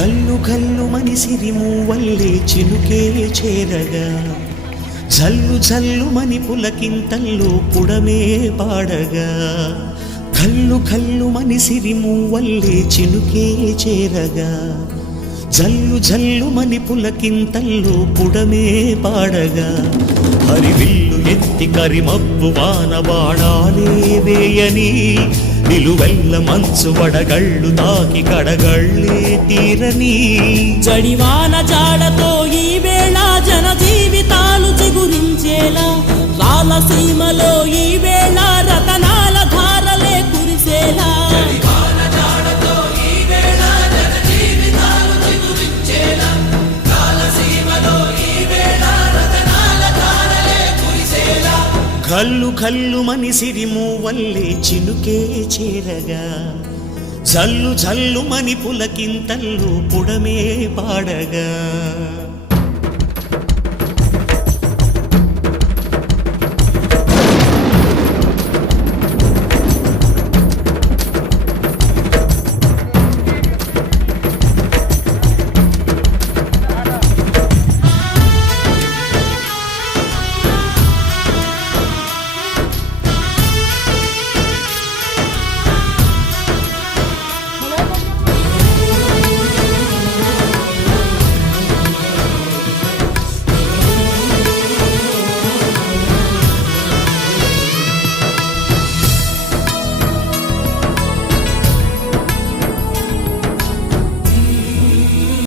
కల్లు కల్లు మని సిరిమూవల్లే చినుకే చేరగా జల్లు జల్లు మని పులకింతల్లో పుడమే పాడగా కల్లు కల్లు మని సిరిమూవల్లే చినుకే చేరగా జల్లు జల్లు మని పులకింతల్లో పుడమే పాడగా హరివిల్లు ఎత్తి కరిమబ్బు వాన బాణాలే వేయని నిలువెల్ల మంచు వడగళ్ళు తాకి కడగళ్ళే తీరని జడివాన జాడతో ఈ వేళ జన జీవితాలు చిగురించేలా రాలసీమలో ఈ వేళ రతనాల ధారలే కురిసేలా కల్లు కల్లు మని సిరిమూవల్లే చినుకే చేరగా జల్లు జల్లు మని పులకింతల్లో పుడమే పాడగా